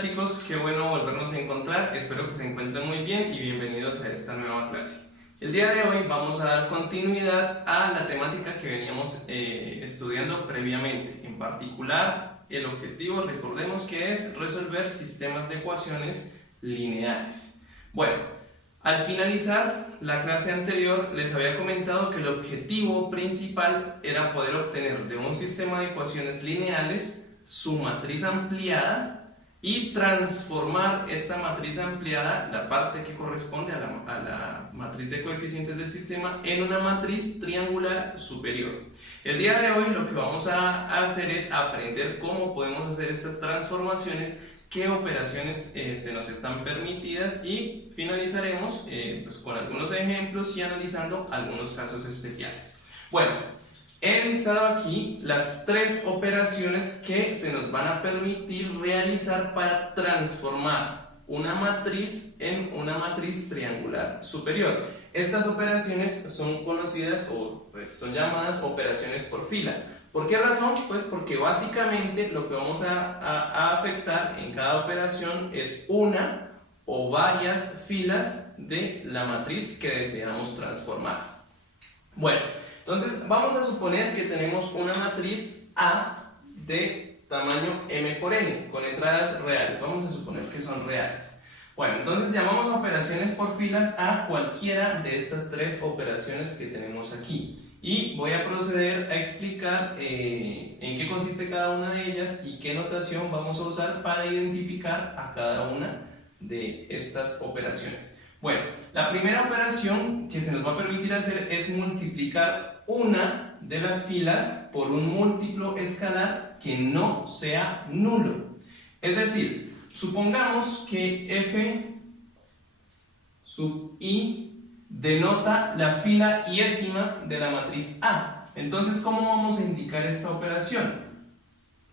chicos, qué bueno volvernos a encontrar, espero que se encuentren muy bien y bienvenidos a esta nueva clase. El día de hoy vamos a dar continuidad a la temática que veníamos estudiando previamente, en particular el objetivo, recordemos que es resolver sistemas de ecuaciones lineales. Bueno, al finalizar la clase anterior les había comentado que el objetivo principal era poder obtener de un sistema de ecuaciones lineales su matriz ampliada y transformar esta matriz ampliada, la parte que corresponde a la matriz de coeficientes del sistema, en una matriz triangular superior. El día de hoy lo que vamos a hacer es aprender cómo podemos hacer estas transformaciones, qué operaciones se nos están permitidas y finalizaremos pues con algunos ejemplos y analizando algunos casos especiales. Bueno, he listado aquí las tres operaciones que se nos van a permitir realizar para transformar una matriz en una matriz triangular superior. Estas operaciones son conocidas o pues, son llamadas operaciones por fila. ¿Por qué razón? Pues porque básicamente lo que vamos a afectar en cada operación es una o varias filas de la matriz que deseamos transformar. Bueno, entonces vamos a suponer que tenemos una matriz A de tamaño m por n con entradas reales. Vamos a suponer que son reales. Bueno, entonces llamamos a operaciones por filas a cualquiera de estas tres operaciones que tenemos aquí. Y voy a proceder a explicar en qué consiste cada una de ellas y qué notación vamos a usar para identificar a cada una de estas operaciones. Bueno, la primera operación que se nos va a permitir hacer es multiplicar una de las filas por un múltiplo escalar que no sea nulo. Es decir, supongamos que f sub i denota la fila iésima de la matriz A. Entonces, ¿cómo vamos a indicar esta operación?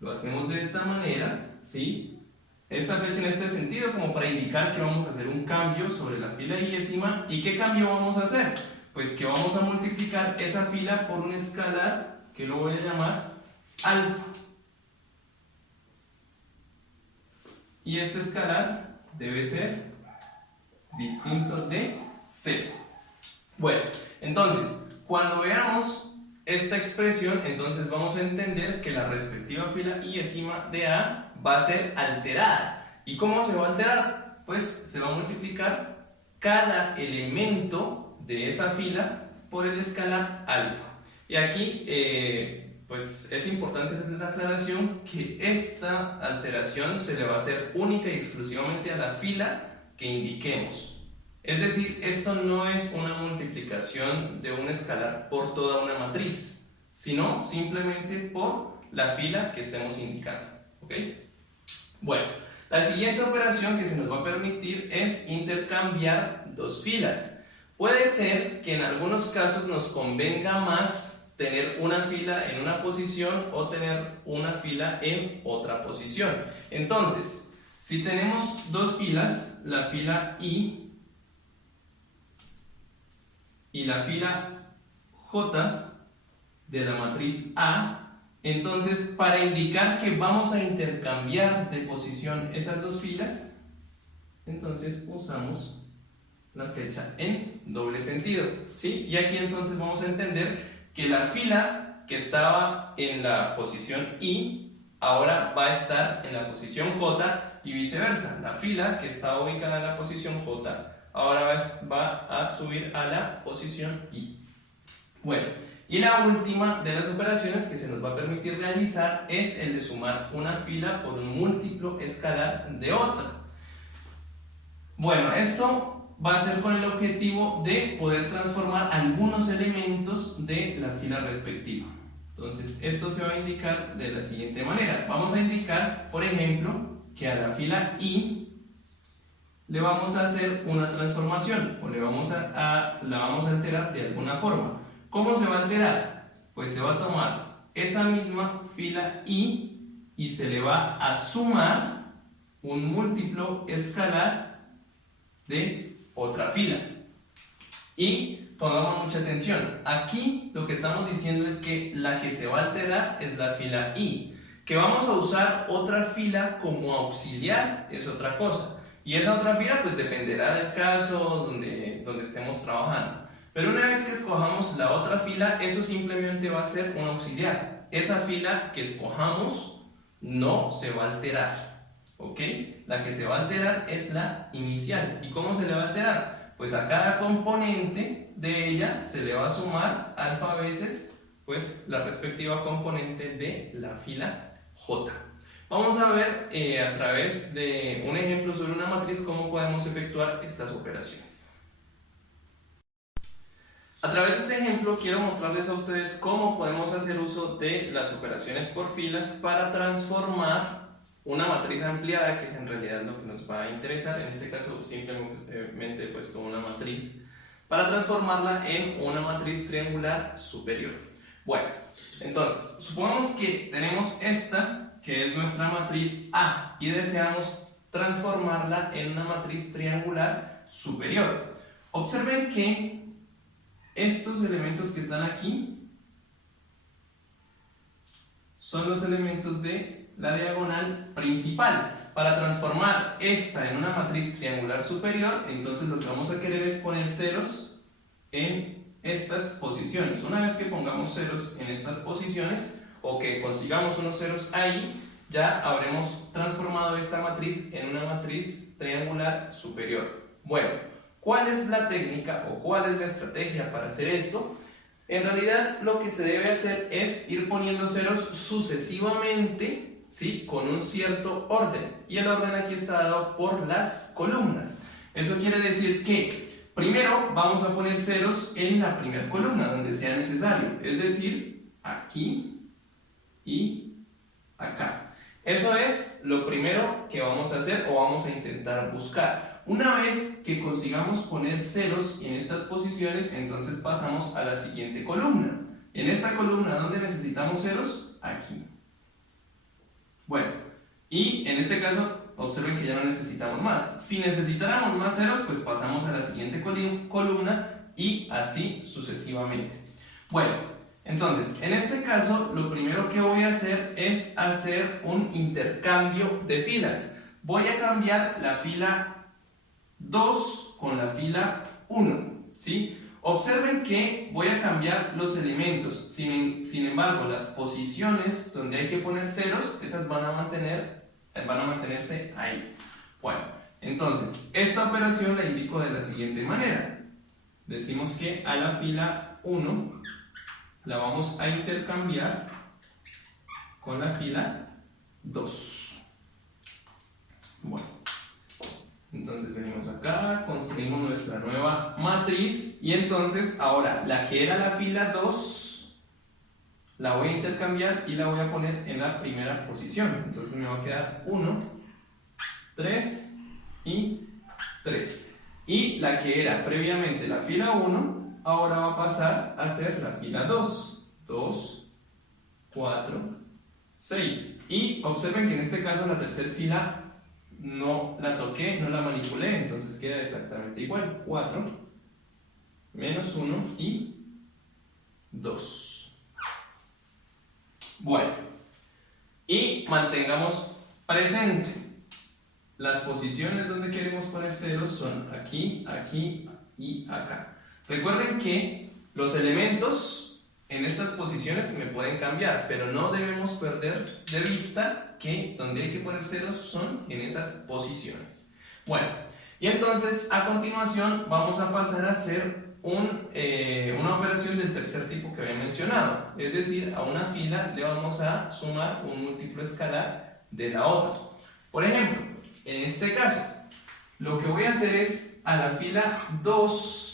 Lo hacemos de esta manera, ¿sí? Esta flecha en este sentido como para indicar que vamos a hacer un cambio sobre la fila iésima. ¿Y qué cambio vamos a hacer? Pues que vamos a multiplicar esa fila por un escalar que lo voy a llamar alfa. Y este escalar debe ser distinto de 0. Bueno, entonces, cuando veamos esta expresión, entonces vamos a entender que la respectiva fila iésima de A va a ser alterada. ¿Y cómo se va a alterar? Pues se va a multiplicar cada elemento de esa fila por el escalar alfa. Y aquí, pues es importante hacer la aclaración que esta alteración se le va a hacer única y exclusivamente a la fila que indiquemos. Es decir, esto no es una multiplicación de un escalar por toda una matriz, sino simplemente por la fila que estemos indicando. ¿Ok? Bueno, la siguiente operación que se nos va a permitir es intercambiar dos filas. Puede ser que en algunos casos nos convenga más tener una fila en una posición o tener una fila en otra posición. Entonces, si tenemos dos filas, la fila I y la fila J de la matriz A, entonces para indicar que vamos a intercambiar de posición esas dos filas, entonces usamos la flecha en doble sentido, ¿sí? Y aquí entonces vamos a entender que la fila que estaba en la posición I ahora va a estar en la posición J y viceversa. La fila que estaba ubicada en la posición J ahora va a subir a la posición I. Bueno, y la última de las operaciones que se nos va a permitir realizar es el de sumar una fila por un múltiplo escalar de otra. Bueno, esto va a ser con el objetivo de poder transformar algunos elementos de la fila respectiva. Entonces, esto se va a indicar de la siguiente manera. Vamos a indicar, por ejemplo, que a la fila I le vamos a hacer una transformación o la vamos a alterar de alguna forma. ¿Cómo se va a alterar? Pues se va a tomar esa misma fila I y se le va a sumar un múltiplo escalar de otra fila. Y pongamos mucha atención, aquí lo que estamos diciendo es que la que se va a alterar es la fila I. Que vamos a usar otra fila como auxiliar es otra cosa. Y esa otra fila pues dependerá del caso donde estemos trabajando. Pero una vez que escojamos la otra fila, eso simplemente va a ser un auxiliar. Esa fila que escojamos no se va a alterar, ¿ok? La que se va a alterar es la inicial. ¿Y cómo se le va a alterar? Pues a cada componente de ella se le va a sumar alfa veces pues la respectiva componente de la fila J. Vamos a ver a través de un ejemplo sobre una matriz cómo podemos efectuar estas operaciones. A través de este ejemplo quiero mostrarles a ustedes cómo podemos hacer uso de las operaciones por filas para transformar una matriz ampliada, que es en realidad lo que nos va a interesar. En este caso simplemente he puesto una matriz para transformarla en una matriz triangular superior. Bueno, entonces supongamos que tenemos esta, que es nuestra matriz A, y deseamos transformarla en una matriz triangular superior. Observen que estos elementos que están aquí son los elementos de la diagonal principal. Para transformar esta en una matriz triangular superior, entonces lo que vamos a querer es poner ceros en estas posiciones. Una vez que pongamos ceros en estas posiciones, o que consigamos unos ceros ahí, ya habremos transformado esta matriz en una matriz triangular superior. Bueno, ¿cuál es la técnica o cuál es la estrategia para hacer esto? En realidad lo que se debe hacer es ir poniendo ceros sucesivamente, ¿sí? Con un cierto orden, y el orden aquí está dado por las columnas. Eso quiere decir que primero vamos a poner ceros en la primera columna donde sea necesario, es decir, aquí y acá. Eso es lo primero que vamos a hacer o vamos a intentar buscar. Una vez que consigamos poner ceros en estas posiciones, entonces pasamos a la siguiente columna. En esta columna, ¿dónde necesitamos ceros? Aquí. Bueno, y en este caso observen que ya no necesitamos más. Si necesitáramos más ceros, pues pasamos a la siguiente columna y así sucesivamente. Bueno, entonces, en este caso, lo primero que voy a hacer es hacer un intercambio de filas. Voy a cambiar la fila 2 con la fila 1, ¿sí? Observen que voy a cambiar los elementos, sin embargo, las posiciones donde hay que poner ceros, esas van a mantenerse ahí. Bueno, entonces, esta operación la indico de la siguiente manera. Decimos que a la fila 1 la vamos a intercambiar con la fila 2. Bueno, entonces venimos acá, construimos nuestra nueva matriz y entonces ahora la que era la fila 2 la voy a intercambiar y la voy a poner en la primera posición. Entonces me va a quedar 1, 3 y 3. Y la que era previamente la fila 1 ahora va a pasar a ser la fila 2. 2, 4, 6. Y observen que en este caso la tercera fila no la toqué, no la manipulé, entonces queda exactamente igual. 4, menos 1 y 2. Bueno, y mantengamos presente las posiciones donde queremos poner ceros son aquí, aquí y acá. Recuerden que los elementos en estas posiciones me pueden cambiar, pero no debemos perder de vista que donde hay que poner ceros son en esas posiciones. Bueno, y entonces a continuación vamos a pasar a hacer una operación del tercer tipo que había mencionado, es decir, a una fila le vamos a sumar un múltiplo escalar de la otra. Por ejemplo, en este caso, lo que voy a hacer es a la fila 2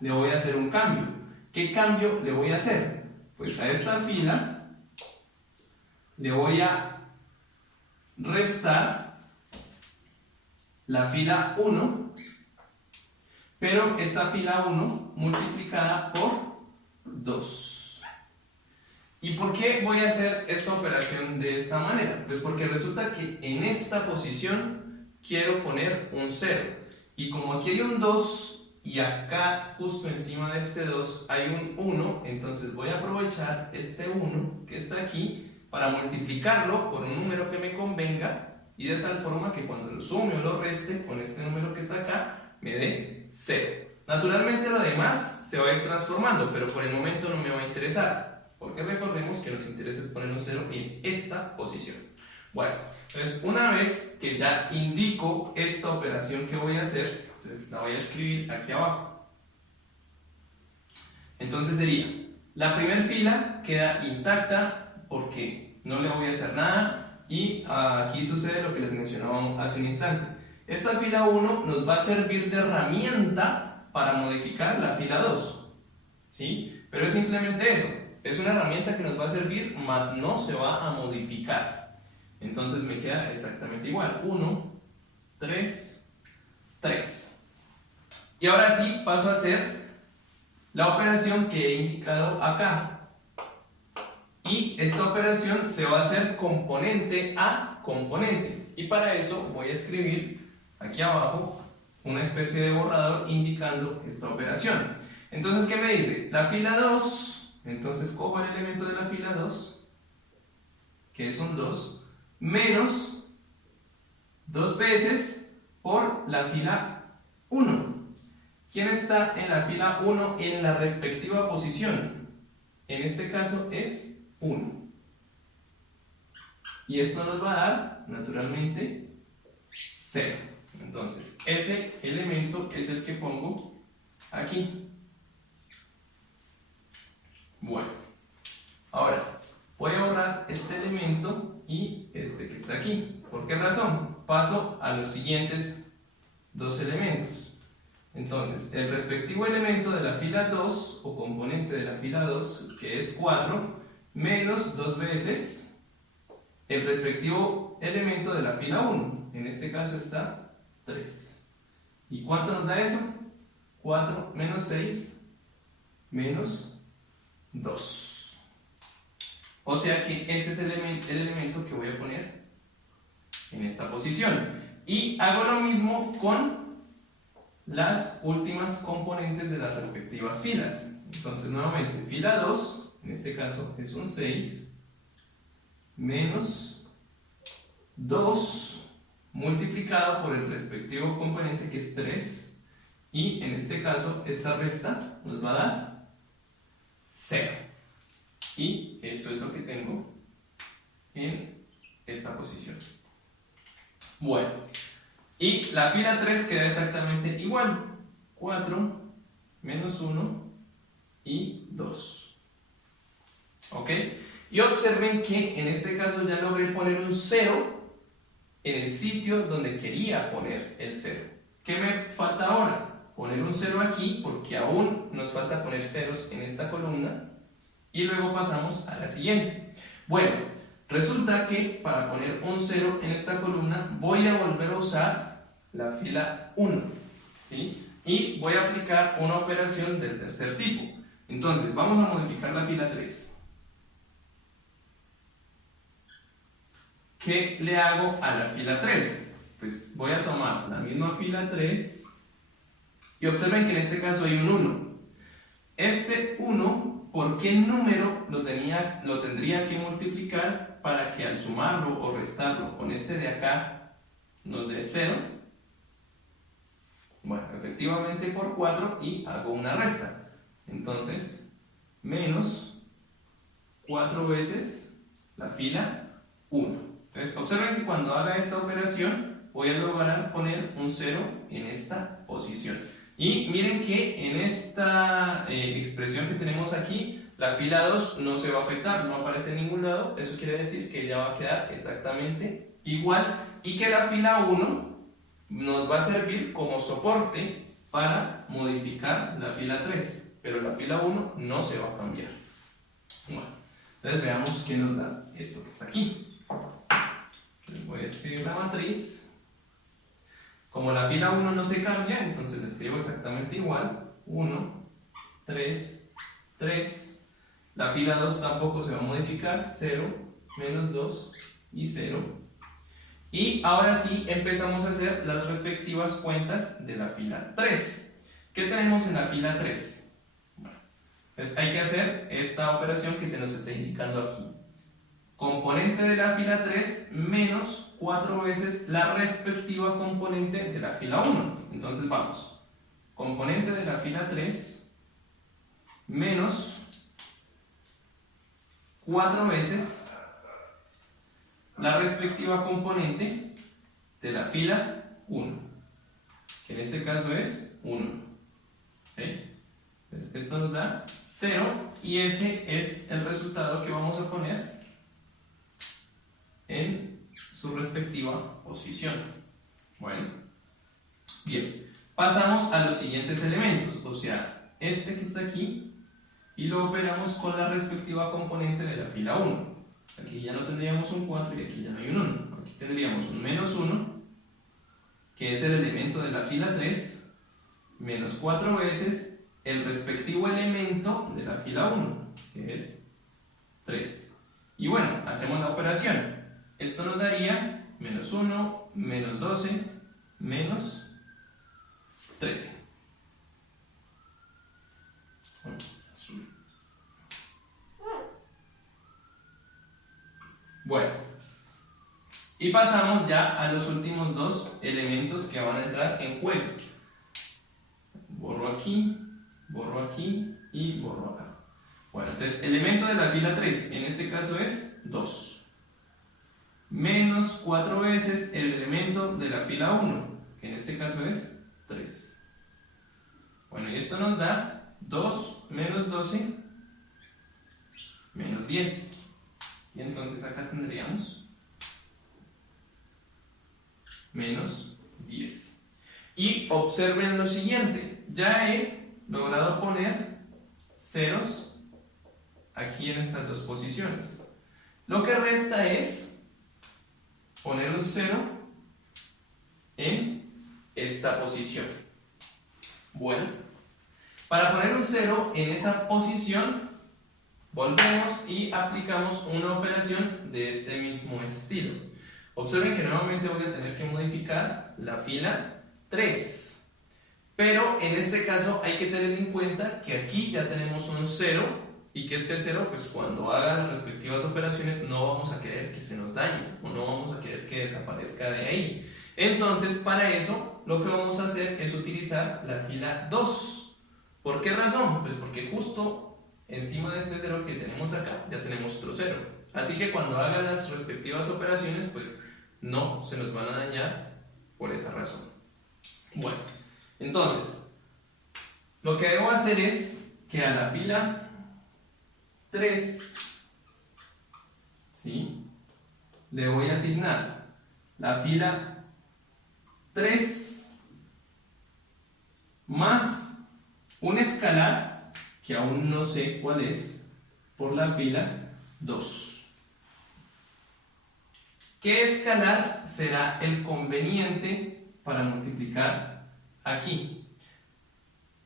le voy a hacer un cambio. ¿Qué cambio le voy a hacer? Pues a esta fila le voy a restar la fila 1, pero esta fila 1 multiplicada por 2. ¿Y por qué voy a hacer esta operación de esta manera? Pues porque resulta que en esta posición quiero poner un 0. Y como aquí hay un 2 y acá justo encima de este 2 hay un 1, entonces voy a aprovechar este 1 que está aquí para multiplicarlo por un número que me convenga y de tal forma que cuando lo sume o lo reste con este número que está acá me dé 0. Naturalmente lo demás se va a ir transformando, pero por el momento no me va a interesar, porque recordemos que nos interesa es poner un 0 en esta posición. Bueno, entonces una vez que ya indico esta operación que voy a hacer, entonces la voy a escribir aquí abajo. Entonces sería, la primera fila queda intacta porque no le voy a hacer nada y aquí sucede lo que les mencionaba hace un instante. Esta fila 1 nos va a servir de herramienta para modificar la fila 2, ¿sí? Pero es simplemente eso, es una herramienta que nos va a servir, mas no se va a modificar. Entonces me queda exactamente igual, 1, 3, 3. Y ahora sí paso a hacer la operación que he indicado acá. Y esta operación se va a hacer componente a componente. Y para eso voy a escribir aquí abajo una especie de borrador indicando esta operación. Entonces, ¿qué me dice? La fila 2, entonces cojo el elemento de la fila 2, que es un 2, menos 2 veces por la fila 1. ¿Quién está en la fila 1 en la respectiva posición? En este caso es 1. Y esto nos va a dar, naturalmente, 0. Entonces, ese elemento es el que pongo aquí. Bueno, ahora voy a borrar este elemento y este que está aquí. ¿Por qué razón? Paso a los siguientes dos elementos. Entonces, el respectivo elemento de la fila 2 o componente de la fila 2, que es 4, menos 2 veces el respectivo elemento de la fila 1. En este caso está 3. ¿Y cuánto nos da eso? 4 menos 6 menos 2. O sea que ese es el elemento que voy a poner en esta posición. Y hago lo mismo con las últimas componentes de las respectivas filas. Entonces, nuevamente, fila 2, en este caso es un 6, menos 2 multiplicado por el respectivo componente que es 3, y en este caso esta resta nos va a dar 0. Y esto es lo que tengo en esta posición. Bueno, y la fila 3 queda exactamente igual. 4 menos 1 y 2. ¿Ok? Y observen que en este caso ya logré poner un 0 en el sitio donde quería poner el 0. ¿Qué me falta ahora? Poner un 0 aquí, porque aún nos falta poner ceros en esta columna. Y luego pasamos a la siguiente. Bueno, resulta que para poner un 0 en esta columna voy a volver a usar la fila 1, ¿sí? Y voy a aplicar una operación del tercer tipo. Entonces, vamos a modificar la fila 3. ¿Qué le hago a la fila 3? Pues voy a tomar la misma fila 3 y observen que en este caso hay un 1. Este 1, ¿por qué número lo tendría que multiplicar para que al sumarlo o restarlo con este de acá nos dé 0? Bueno, efectivamente por 4 y hago una resta. Entonces, menos 4 veces la fila 1. Entonces, observen que cuando haga esta operación voy a lograr poner un 0 en esta posición. Y miren que en esta expresión que tenemos aquí, la fila 2 no se va a afectar, no aparece en ningún lado. Eso quiere decir que ya va a quedar exactamente igual y que la fila 1 nos va a servir como soporte para modificar la fila 3, pero la fila 1 no se va a cambiar. Bueno, entonces veamos qué nos da esto que está aquí. Voy a escribir la matriz. Como la fila 1 no se cambia, entonces la escribo exactamente igual. 1, 3, 3. La fila 2 tampoco se va a modificar. 0, menos 2 y 0. Y ahora sí empezamos a hacer las respectivas cuentas de la fila 3. ¿Qué tenemos en la fila 3? Bueno, pues hay que hacer esta operación que se nos está indicando aquí. Componente de la fila 3 menos 4 veces la respectiva componente de la fila 1. Entonces vamos. Componente de la fila 3 menos 4 veces la respectiva componente de la fila 1, que en este caso es 1. ¿Okay? Entonces, esto nos da 0 y ese es el resultado que vamos a poner en su respectiva posición. Bueno, bien, pasamos a los siguientes elementos, o sea, este que está aquí, y lo operamos con la respectiva componente de la fila 1. Aquí ya no tendríamos un 4 y aquí ya no hay un 1. Aquí tendríamos un menos 1, que es el elemento de la fila 3, menos 4 veces el respectivo elemento de la fila 1, que es 3. Y bueno, hacemos la operación. Esto nos daría menos 1, menos 12, menos 13. Azul. Bueno, y pasamos ya a los últimos dos elementos que van a entrar en juego. Borro aquí y borro acá. Bueno, entonces, elemento de la fila 3, en este caso es 2. Menos 4 veces el elemento de la fila 1, que en este caso es 3. Bueno, y esto nos da 2 menos 12 menos 10. Y entonces acá tendríamos menos 10. Y observen lo siguiente, ya he logrado poner ceros aquí en estas dos posiciones. Lo que resta es poner un 0 en esta posición. Bueno, para poner un 0 en esa posición, volvemos y aplicamos una operación de este mismo estilo. Observen que nuevamente voy a tener que modificar la fila 3. Pero en este caso hay que tener en cuenta que aquí ya tenemos un 0 y que este 0, pues cuando haga las respectivas operaciones no vamos a querer que se nos dañe o no vamos a querer que desaparezca de ahí. Entonces, para eso lo que vamos a hacer es utilizar la fila 2. ¿Por qué razón? Pues porque justo encima de este 0 que tenemos acá ya tenemos otro 0. Así que cuando haga las respectivas operaciones, pues no se nos van a dañar por esa razón. Bueno, entonces, lo que debo hacer es que a la fila 3, ¿sí?, le voy a asignar la fila 3 más un escalar que aún no sé cuál es por la fila 2. ¿Qué escalar será el conveniente para multiplicar aquí?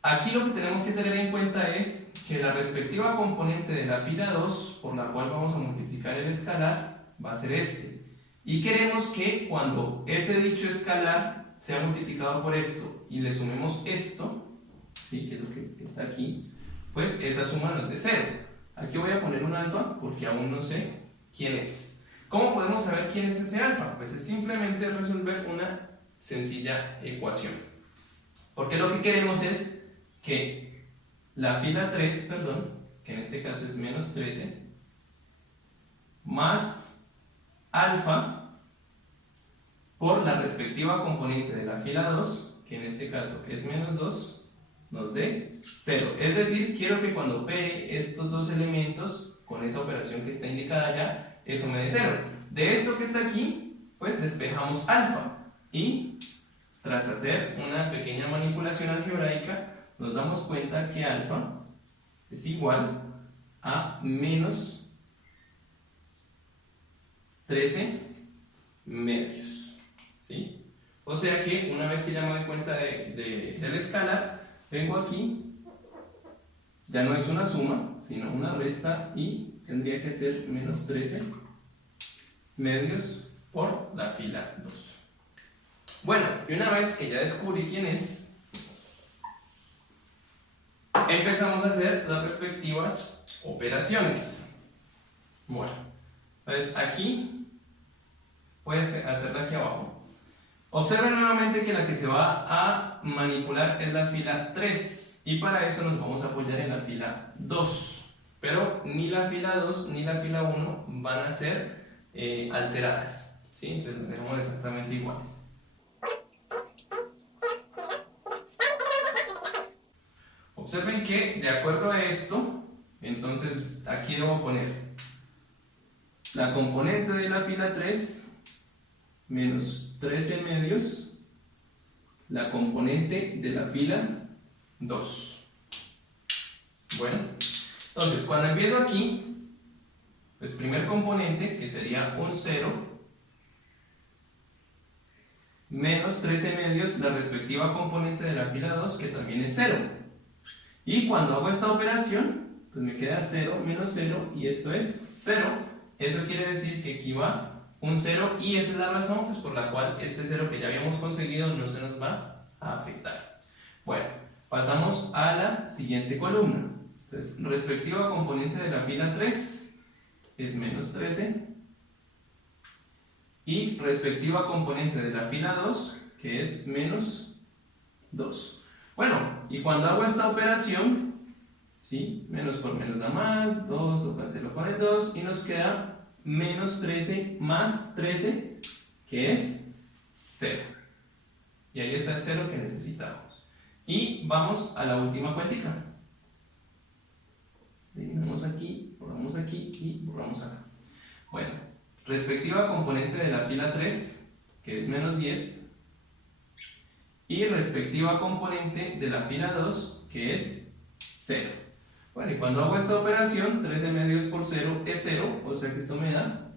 Aquí lo que tenemos que tener en cuenta es que la respectiva componente de la fila 2, por la cual vamos a multiplicar el escalar, va a ser este. Y queremos que cuando ese dicho escalar sea multiplicado por esto y le sumemos esto, ¿sí?, que es lo que está aquí, pues esa suma nos dé 0. Aquí voy a poner un alfa porque aún no sé quién es. ¿Cómo podemos saber quién es ese alfa? Pues es simplemente resolver una sencilla ecuación. Porque lo que queremos es que la fila 3, que en este caso es menos 13, más alfa por la respectiva componente de la fila 2, que en este caso es menos 2, nos dé 0. Es decir, quiero que cuando pegue estos dos elementos con esa operación que está indicada allá, eso me dé 0. De esto que está aquí, pues despejamos alfa y tras hacer una pequeña manipulación algebraica nos damos cuenta que alfa es igual a menos 13 medios, ¿sí? O sea que una vez que ya me doy cuenta del escalar, vengo aquí, ya no es una suma, sino una resta y tendría que ser menos 13 medios por la fila 2. Bueno, y una vez que ya descubrí quién es, empezamos a hacer las respectivas operaciones. Bueno, entonces aquí puedes hacerla aquí abajo. Observen nuevamente que la que se va a manipular es la fila 3 y para eso nos vamos a apoyar en la fila 2, pero ni la fila 2 ni la fila 1 van a ser alteradas, ¿sí? Entonces las dejamos exactamente iguales. Observen que de acuerdo a esto, entonces aquí debo poner la componente de la fila 3 menos 13 medios, la componente de la fila 2. Bueno, entonces cuando empiezo aquí, pues primer componente, que sería un 0, menos 13 medios, la respectiva componente de la fila 2, que también es 0. Y cuando hago esta operación, pues me queda 0 menos 0, y esto es 0. Eso quiere decir que aquí va un 0 y esa es la razón pues, por la cual este 0 que ya habíamos conseguido no se nos va a afectar. Bueno, pasamos a la siguiente columna. Entonces, respectiva componente de la fila 3 es menos 13 y respectiva componente de la fila 2 que es menos 2. Bueno, y cuando hago esta operación, ¿sí? Menos por menos da más, 2 lo cancelo con el 2 y nos queda menos 13 más 13, que es 0. Y ahí está el 0 que necesitamos. Y vamos a la última cuentica. Eliminamos aquí y borramos acá. Bueno, respectiva componente de la fila 3, que es menos 10, y respectiva componente de la fila 2, que es 0. Bueno, y cuando hago esta operación, 13 medios por 0 es 0, o sea que esto me da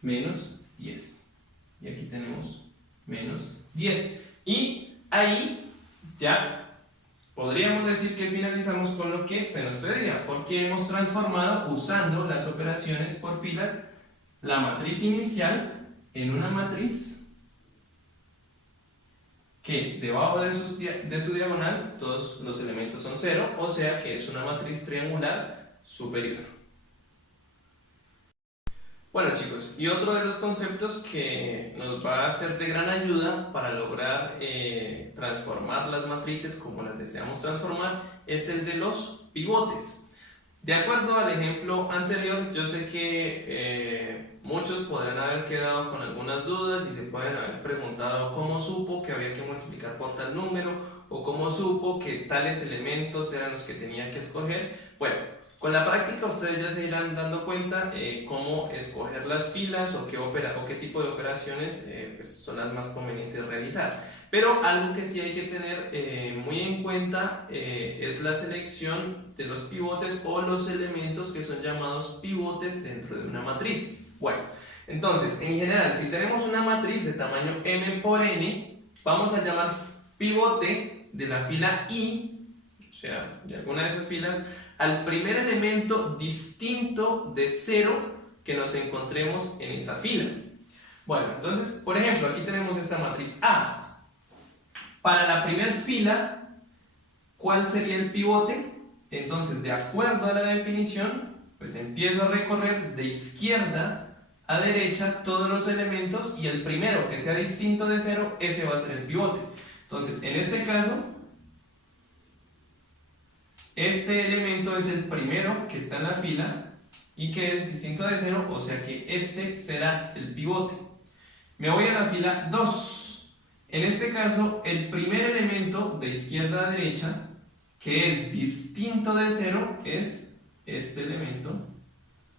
menos 10. Y aquí tenemos menos 10. Y ahí ya podríamos decir que finalizamos con lo que se nos pedía, porque hemos transformado, usando las operaciones por filas, la matriz inicial en una matriz que debajo de su diagonal todos los elementos son 0, o sea que es una matriz triangular superior. Bueno chicos, y otro de los conceptos que nos va a ser de gran ayuda para lograr transformar las matrices como las deseamos transformar es el de los pivotes. De acuerdo al ejemplo anterior, yo sé que muchos podrán haber quedado con algunas dudas y se pueden haber preguntado cómo supo que había que multiplicar por tal número o cómo supo que tales elementos eran los que tenía que escoger. Bueno, con la práctica ustedes ya se irán dando cuenta cómo escoger las filas o qué tipo de operaciones pues son las más convenientes realizar. Pero algo que sí hay que tener muy en cuenta es la selección de los pivotes o los elementos que son llamados pivotes dentro de una matriz. Bueno, entonces, en general, si tenemos una matriz de tamaño m por n, vamos a llamar pivote de la fila i, o sea, de alguna de esas filas, al primer elemento distinto de 0 que nos encontremos en esa fila. Bueno, entonces, por ejemplo, aquí tenemos esta matriz A. Para la primera fila, ¿cuál sería el pivote? Entonces, de acuerdo a la definición, pues empiezo a recorrer de izquierda a derecha todos los elementos y el primero que sea distinto de 0, ese va a ser el pivote. Entonces, en este caso, este elemento es el primero que está en la fila y que es distinto de 0, o sea que este será el pivote. Me voy a la fila 2. En este caso, el primer elemento de izquierda a derecha, que es distinto de 0, es este elemento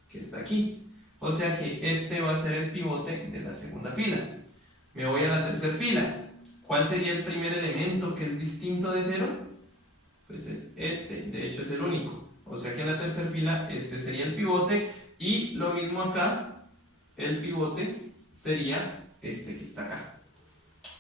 que está aquí. O sea que este va a ser el pivote de la segunda fila. Me voy a la tercera fila. ¿Cuál sería el primer elemento que es distinto de 0? Pues es este, de hecho es el único. O sea que en la tercera fila este sería el pivote y lo mismo acá, el pivote sería este que está acá.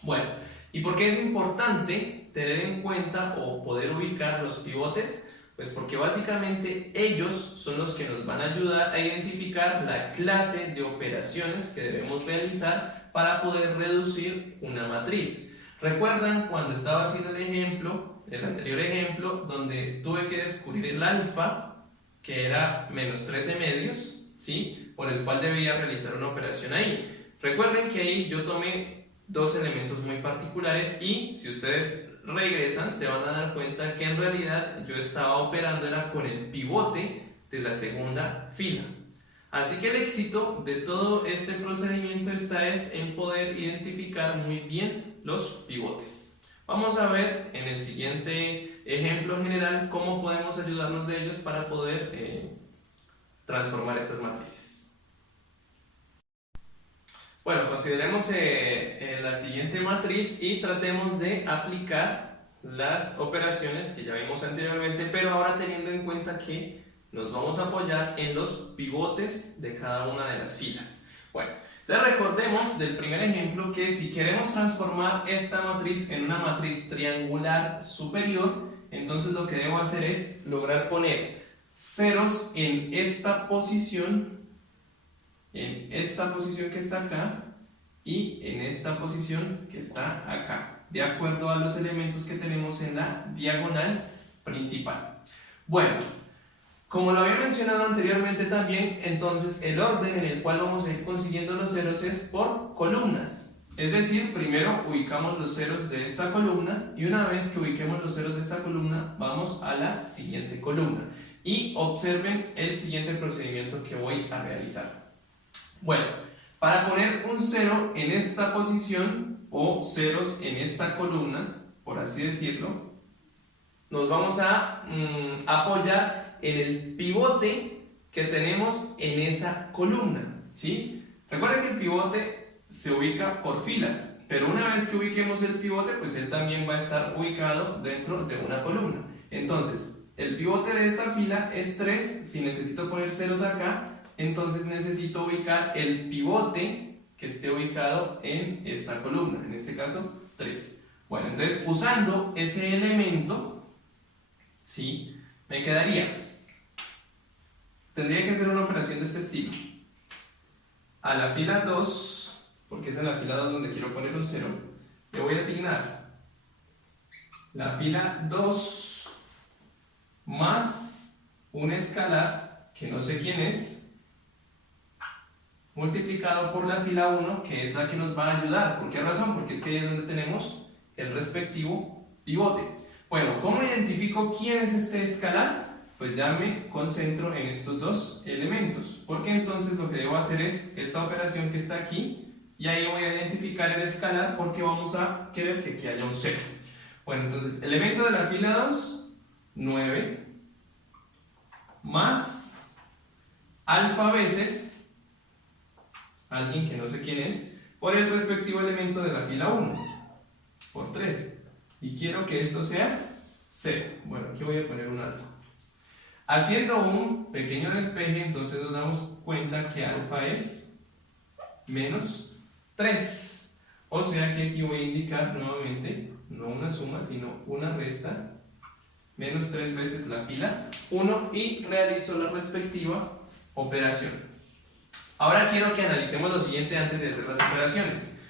Bueno, ¿y por qué es importante tener en cuenta o poder ubicar los pivotes? Pues porque básicamente ellos son los que nos van a ayudar a identificar la clase de operaciones que debemos realizar para poder reducir una matriz. ¿Recuerdan cuando estaba haciendo el ejemplo del anterior ejemplo, donde tuve que descubrir el alfa, que era menos 13 medios, ¿sí? Por el cual debía realizar una operación ahí. Recuerden que ahí yo tomé dos elementos muy particulares y si ustedes regresan se van a dar cuenta que en realidad yo estaba operando era con el pivote de la segunda fila. Así que el éxito de todo este procedimiento está en poder identificar muy bien los pivotes. Vamos a ver en el siguiente ejemplo general cómo podemos ayudarnos de ellos para poder transformar estas matrices. Bueno, consideremos la siguiente matriz y tratemos de aplicar las operaciones que ya vimos anteriormente, pero ahora teniendo en cuenta que nos vamos a apoyar en los pivotes de cada una de las filas. Bueno, entonces recordemos del primer ejemplo que si queremos transformar esta matriz en una matriz triangular superior, entonces lo que debo hacer es lograr poner ceros en esta posición que está acá y en esta posición que está acá, de acuerdo a los elementos que tenemos en la diagonal principal. Bueno, como lo había mencionado anteriormente también, entonces el orden en el cual vamos a ir consiguiendo los ceros es por columnas. Es decir, primero ubicamos los ceros de esta columna y una vez que ubiquemos los ceros de esta columna, vamos a la siguiente columna. Y observen el siguiente procedimiento que voy a realizar. Bueno, para poner un cero en esta posición o ceros en esta columna, por así decirlo, nos vamos a apoyar en el pivote que tenemos en esa columna, ¿sí? Recuerden que el pivote se ubica por filas, pero una vez que ubiquemos el pivote, pues él también va a estar ubicado dentro de una columna. Entonces, el pivote de esta fila es 3, si necesito poner ceros acá, entonces necesito ubicar el pivote que esté ubicado en esta columna, en este caso 3. Bueno, entonces usando ese elemento, ¿sí? Me quedaría, tendría que hacer una operación de este estilo. A la fila 2, porque es en la fila 2 donde quiero poner un 0, le voy a asignar la fila 2 más un escalar que no sé quién es, multiplicado por la fila 1, que es la que nos va a ayudar. ¿Por qué razón? Porque es que ahí es donde tenemos el respectivo pivote. Bueno, ¿cómo identifico quién es este escalar? Pues ya me concentro en estos dos elementos, porque entonces lo que debo hacer es esta operación que está aquí, y ahí voy a identificar el escalar porque vamos a querer que aquí haya un 0. Bueno, entonces, elemento de la fila 2, 9, más alfa veces alguien que no sé quién es, por el respectivo elemento de la fila 1, por 3. Y quiero que esto sea 0. Bueno, aquí voy a poner un alfa. Haciendo un pequeño despeje, entonces nos damos cuenta que alfa es menos 3. O sea que aquí voy a indicar nuevamente, no una suma, sino una resta, menos 3 veces la fila 1 y realizo la respectiva operación. Ahora quiero que analicemos lo siguiente antes de hacer las operaciones.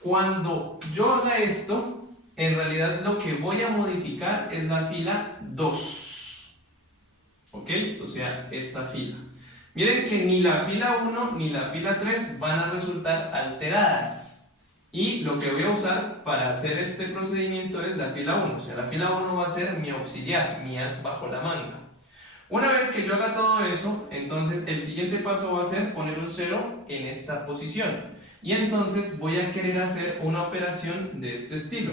Cuando yo haga esto, en realidad lo que voy a modificar es la fila 2. ¿Ok? O sea, esta fila. Miren que ni la fila 1 ni la fila 3 van a resultar alteradas. Y lo que voy a usar para hacer este procedimiento es la fila 1. O sea, la fila 1 va a ser mi auxiliar, mi as bajo la manga. Una vez que yo haga todo eso, entonces el siguiente paso va a ser poner un 0 en esta posición. Y entonces voy a querer hacer una operación de este estilo.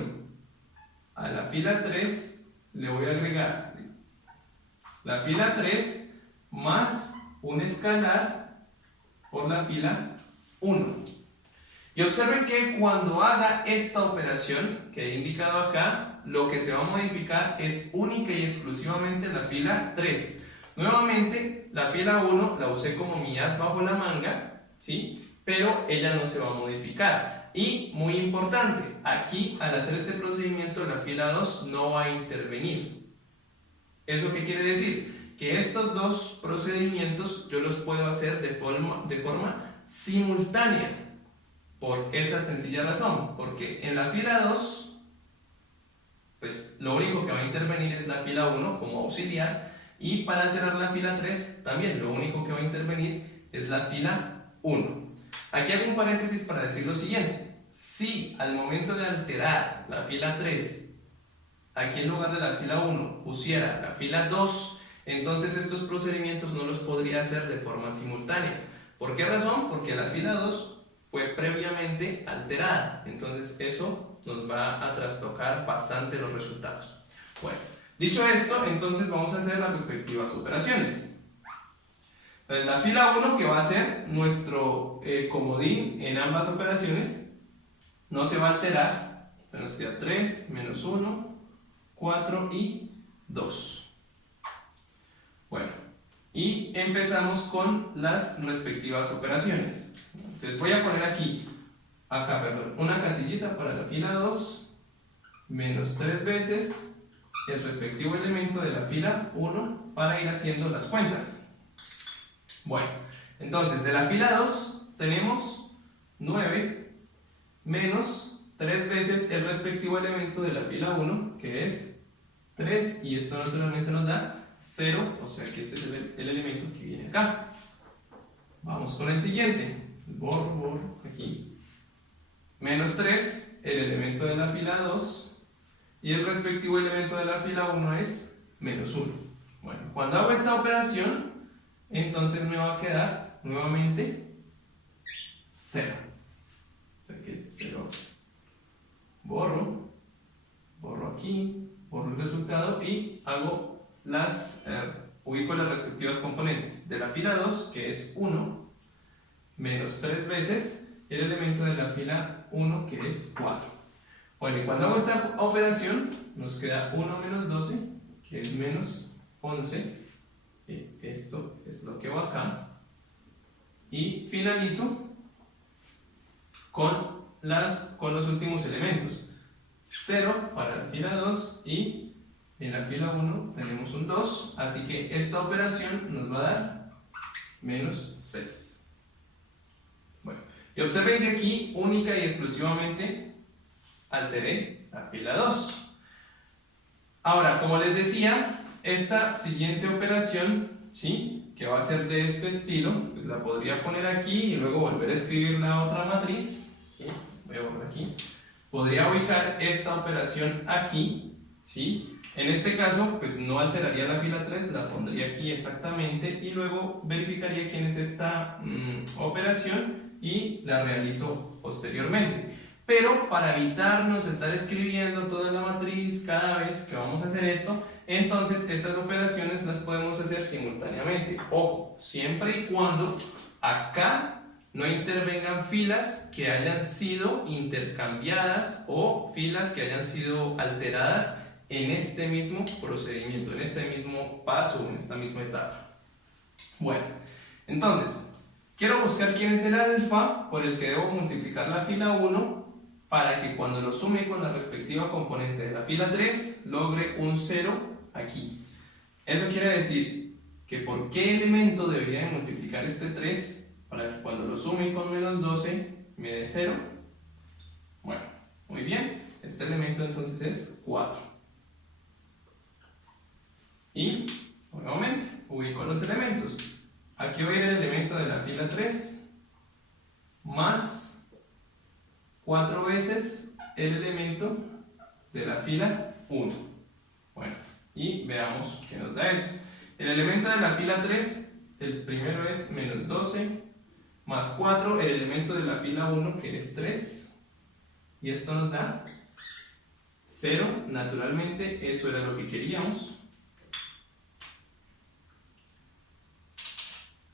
A la fila 3 le voy a agregar la fila 3 más un escalar por la fila 1. Y observen que cuando haga esta operación que he indicado acá, lo que se va a modificar es única y exclusivamente la fila 3. Nuevamente, la fila 1 la usé como mi as bajo la manga, ¿sí? Pero ella no se va a modificar. Y muy importante, aquí al hacer este procedimiento la fila 2 no va a intervenir. ¿Eso qué quiere decir? Que estos dos procedimientos yo los puedo hacer de forma simultánea. Por esa sencilla razón, porque en la fila 2 pues lo único que va a intervenir es la fila 1 como auxiliar, y para alterar la fila 3 también lo único que va a intervenir es la fila 1. Aquí hago un paréntesis para decir lo siguiente: si al momento de alterar la fila 3, aquí en lugar de la fila 1 pusiera la fila 2, entonces estos procedimientos no los podría hacer de forma simultánea. ¿Por qué razón? Porque la fila 2 fue previamente alterada, entonces eso nos va a trastocar bastante los resultados. Bueno, dicho esto, entonces vamos a hacer las respectivas operaciones. Entonces, la fila 1, que va a ser nuestro comodín en ambas operaciones, no se va a alterar. Se nos queda 3, menos 1, 4 y 2. Bueno, y empezamos con las respectivas operaciones. Entonces voy a poner acá, una casillita para la fila 2, menos 3 veces el respectivo elemento de la fila 1 para ir haciendo las cuentas. Bueno, entonces de la fila 2 tenemos 9 menos 3 veces el respectivo elemento de la fila 1, que es 3, y esto naturalmente nos da 0, o sea que este es el elemento que viene acá. Vamos con el siguiente. Borro aquí. Menos 3, el elemento de la fila 2, y el respectivo elemento de la fila 1 es menos 1. Bueno, cuando hago esta operación, entonces me va a quedar nuevamente 0. O sea que es 0. Borro aquí, borro el resultado y hago ubico las respectivas componentes de la fila 2, que es 1, menos 3 veces el elemento de la fila 1, que es 4. Bueno, y cuando hago esta operación, nos queda 1 menos 12, que es menos 11. Esto es lo que va acá. Y finalizo con los últimos elementos. 0 para la fila 2 y en la fila 1 tenemos un 2, así que esta operación nos va a dar menos 6. Bueno, y observen que aquí única y exclusivamente alteré la fila 2. Ahora, como les decía, esta siguiente operación, ¿sí?, que va a ser de este estilo, pues la podría poner aquí y luego volver a escribir la otra matriz. ¿Sí? Voy a borrar aquí. Podría ubicar esta operación aquí, ¿sí? En este caso, pues no alteraría la fila 3, la pondría aquí exactamente y luego verificaría quién es esta operación y la realizo posteriormente. Pero para evitarnos estar escribiendo toda la matriz cada vez que vamos a hacer esto, entonces estas operaciones las podemos hacer simultáneamente. Ojo, siempre y cuando acá no intervengan filas que hayan sido intercambiadas o filas que hayan sido alteradas en este mismo procedimiento, en este mismo paso, en esta misma etapa. Bueno, entonces, quiero buscar quién es el alfa por el que debo multiplicar la fila 1 para que cuando lo sume con la respectiva componente de la fila 3 logre un 0 aquí. Eso quiere decir que por qué elemento debería multiplicar este 3 para que cuando lo sume con menos 12 me dé 0. Bueno, muy bien, este elemento entonces es 4. Y nuevamente ubico los elementos. Aquí va a ir el elemento de la fila 3 más 4 veces el elemento de la fila 1. Bueno, y veamos qué nos da eso. El elemento de la fila 3, el primero es menos 12 más 4, el elemento de la fila 1, que es 3, y esto nos da 0. Naturalmente eso era lo que queríamos.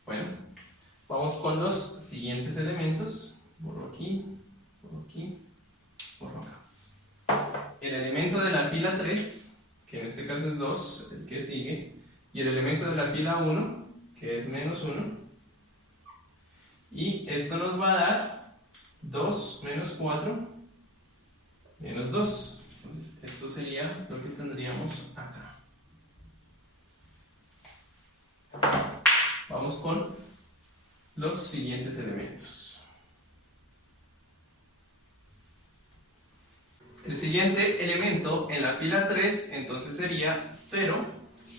Bueno, vamos con los siguientes elementos. Borro aquí, borro acá. El elemento de la fila 3, que en este caso es 2, el que sigue, y el elemento de la fila 1, que es menos 1, y esto nos va a dar 2 menos 4 menos 2. Entonces esto sería lo que tendríamos acá. Vamos con los siguientes elementos. El siguiente elemento en la fila 3 entonces sería 0,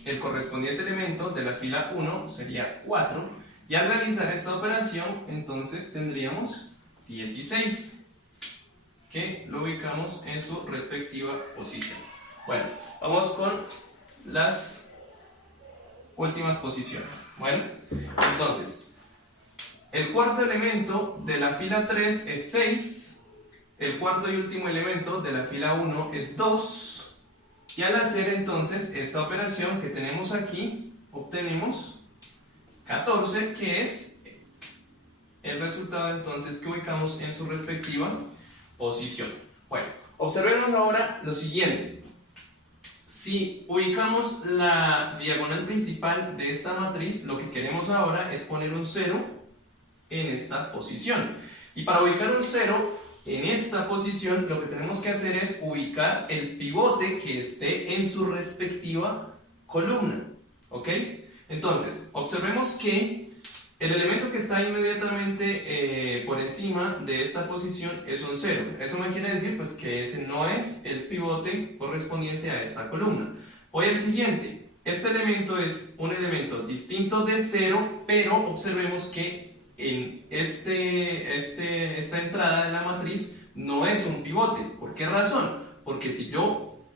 el correspondiente elemento de la fila 1 sería 4, y al realizar esta operación entonces tendríamos 16, que lo ubicamos en su respectiva posición. Bueno, vamos con las últimas posiciones. Bueno, entonces, el cuarto elemento de la fila 3 es 6, el cuarto y último elemento de la fila 1 es 2, y al hacer entonces esta operación que tenemos aquí, obtenemos 14, que es el resultado entonces que ubicamos en su respectiva posición. Bueno, observemos ahora lo siguiente. Si ubicamos la diagonal principal de esta matriz, lo que queremos ahora es poner un 0 en esta posición. Y para ubicar un 0 en esta posición, lo que tenemos que hacer es ubicar el pivote que esté en su respectiva columna. ¿Ok? Entonces, observemos que el elemento que está inmediatamente por encima de esta posición es un 0. Eso me quiere decir pues, que ese no es el pivote correspondiente a esta columna. Voy al siguiente. Este elemento es un elemento distinto de 0, pero observemos que en esta entrada de la matriz no es un pivote. ¿Por qué razón? Porque si yo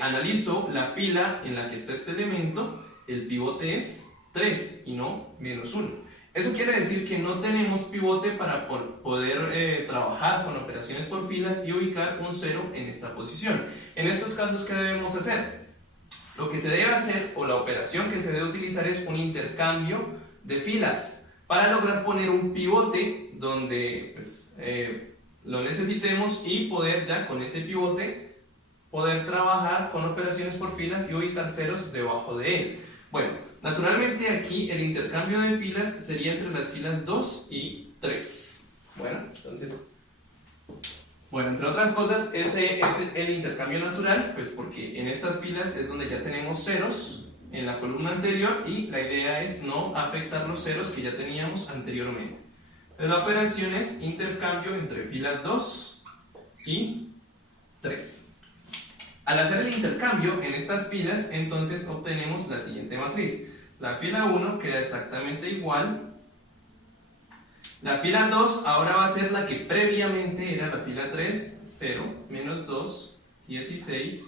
analizo la fila en la que está este elemento, el pivote es 3 y no -1. Eso quiere decir que no tenemos pivote para poder trabajar con operaciones por filas y ubicar un 0 en esta posición. En estos casos, ¿qué debemos hacer? Lo que se debe hacer, o la operación que se debe utilizar, es un intercambio de filas para lograr poner un pivote donde pues, lo necesitemos y poder ya con ese pivote poder trabajar con operaciones por filas y ubicar ceros debajo de él. Bueno, naturalmente aquí el intercambio de filas sería entre las filas 2 y 3. Bueno, entonces, entre otras cosas, ese es el intercambio natural, pues porque en estas filas es donde ya tenemos ceros en la columna anterior y la idea es no afectar los ceros que ya teníamos anteriormente. Entonces la operación es intercambio entre filas 2 y 3. Al hacer el intercambio en estas filas, entonces obtenemos la siguiente matriz. La fila 1 queda exactamente igual. La fila 2 ahora va a ser la que previamente era la fila 3, 0, menos 2, 16,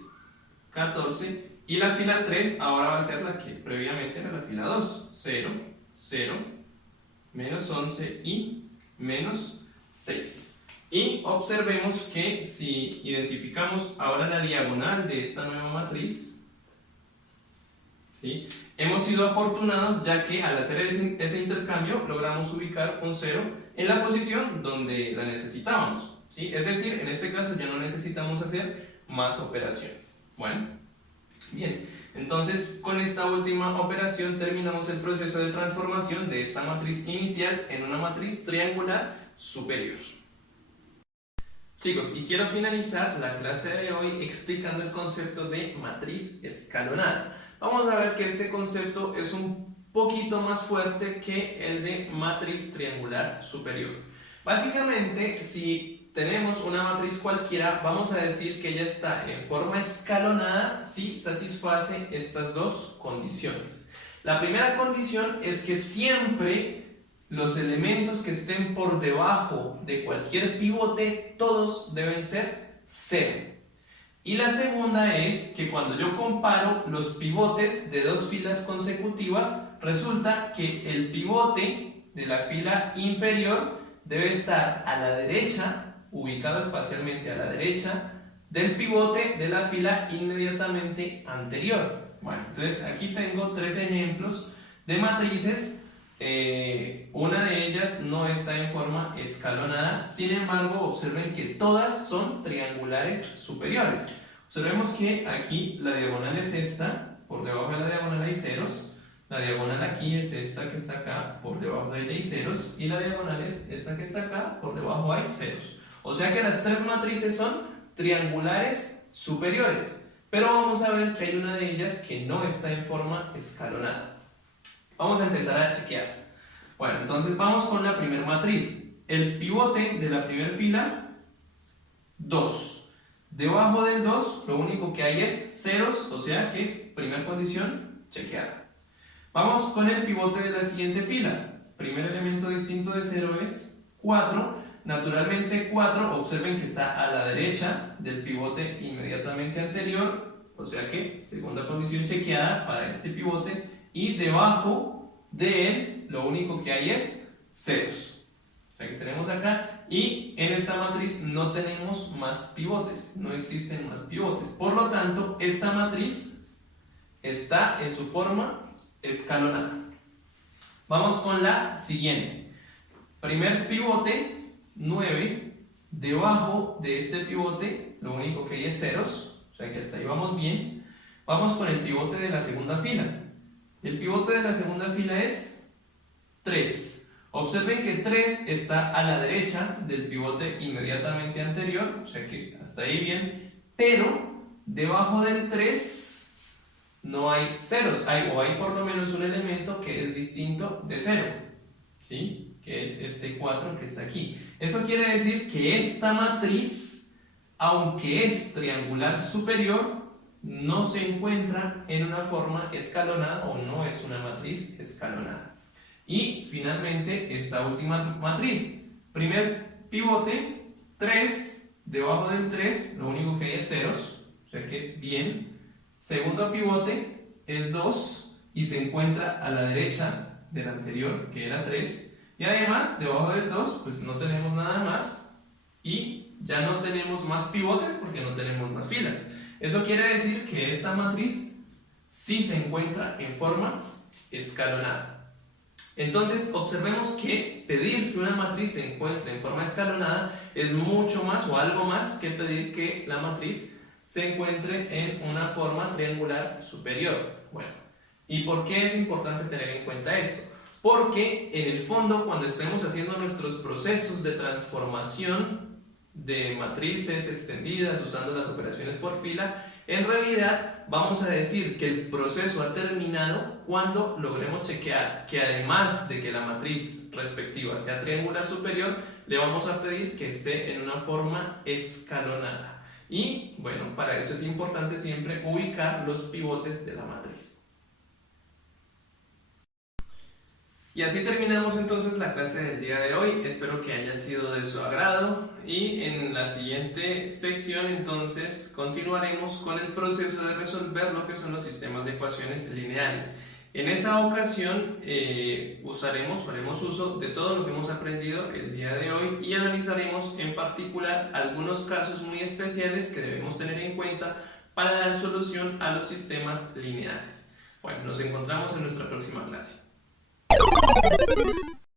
14. Y la fila 3 ahora va a ser la que previamente era la fila 2, 0, 0, menos 11 y menos 6. Y observemos que si identificamos ahora la diagonal de esta nueva matriz, ¿sí? Hemos sido afortunados ya que al hacer ese intercambio logramos ubicar un 0 en la posición donde la necesitábamos, ¿sí? Es decir, en este caso ya no necesitamos hacer más operaciones. Bueno, bien, entonces con esta última operación terminamos el proceso de transformación de esta matriz inicial en una matriz triangular superior. Chicos, y quiero finalizar la clase de hoy explicando el concepto de matriz escalonada. Vamos a ver que este concepto es un poquito más fuerte que el de matriz triangular superior. Básicamente, si tenemos una matriz cualquiera, vamos a decir que ella está en forma escalonada si satisface estas dos condiciones. La primera condición es que siempre los elementos que estén por debajo de cualquier pivote, todos deben ser 0. Y la segunda es que cuando yo comparo los pivotes de dos filas consecutivas, resulta que el pivote de la fila inferior debe estar a la derecha, ubicado espacialmente a la derecha, del pivote de la fila inmediatamente anterior. Bueno, entonces aquí tengo 3 ejemplos de matrices. Una de ellas no está en forma escalonada, sin embargo observen que todas son triangulares superiores. Observemos que aquí la diagonal es esta, por debajo de la diagonal hay ceros, la diagonal aquí es esta que está acá, por debajo de ella hay ceros, y la diagonal es esta que está acá, por debajo hay ceros. O sea que las 3 matrices son triangulares superiores, pero vamos a ver que hay una de ellas que no está en forma escalonada. Vamos a empezar a chequear. Bueno, entonces vamos con la primera matriz. El pivote de la primera fila, 2. Debajo del 2 lo único que hay es ceros, o sea que primera condición chequeada. Vamos con el pivote de la siguiente fila. Primer elemento distinto de 0 es 4. Naturalmente 4, observen que está a la derecha del pivote inmediatamente anterior, o sea que segunda condición chequeada para este pivote, y debajo de él lo único que hay es ceros. O sea que tenemos acá, y en esta matriz no tenemos más pivotes, no existen más pivotes. Por lo tanto, esta matriz está en su forma escalonada. Vamos con la siguiente. Primer pivote, 9. Debajo de este pivote, lo único que hay es ceros, o sea que hasta ahí vamos bien. Vamos con el pivote de la segunda fila. El pivote de la segunda fila es 3. Observen que 3 está a la derecha del pivote inmediatamente anterior, o sea que hasta ahí bien, pero debajo del 3 no hay ceros, hay por lo menos un elemento que es distinto de 0, ¿sí? Que es este 4 que está aquí. Eso quiere decir que esta matriz, aunque es triangular superior, no se encuentra en una forma escalonada o no es una matriz escalonada. Y finalmente esta última matriz, primer pivote, 3, debajo del 3 lo único que hay es ceros, o sea que bien. Segundo pivote es 2 y se encuentra a la derecha del anterior, que era 3. Y además, debajo del 2, pues no tenemos nada más y ya no tenemos más pivotes porque no tenemos más filas. Eso quiere decir que esta matriz sí se encuentra en forma escalonada. Entonces, observemos que pedir que una matriz se encuentre en forma escalonada es mucho más o algo más que pedir que la matriz se encuentre en una forma triangular superior. Bueno, ¿y por qué es importante tener en cuenta esto? Porque en el fondo, cuando estemos haciendo nuestros procesos de transformación de matrices extendidas usando las operaciones por fila, en realidad vamos a decir que el proceso ha terminado cuando logremos chequear que además de que la matriz respectiva sea triangular superior, le vamos a pedir que esté en una forma escalonada. Y bueno, para eso es importante siempre ubicar los pivotes de la matriz. Y así terminamos entonces la clase del día de hoy. Espero que haya sido de su agrado y en la siguiente sección entonces continuaremos con el proceso de resolver lo que son los sistemas de ecuaciones lineales. En esa ocasión haremos uso de todo lo que hemos aprendido el día de hoy y analizaremos en particular algunos casos muy especiales que debemos tener en cuenta para dar solución a los sistemas lineales. Bueno, nos encontramos en nuestra próxima clase.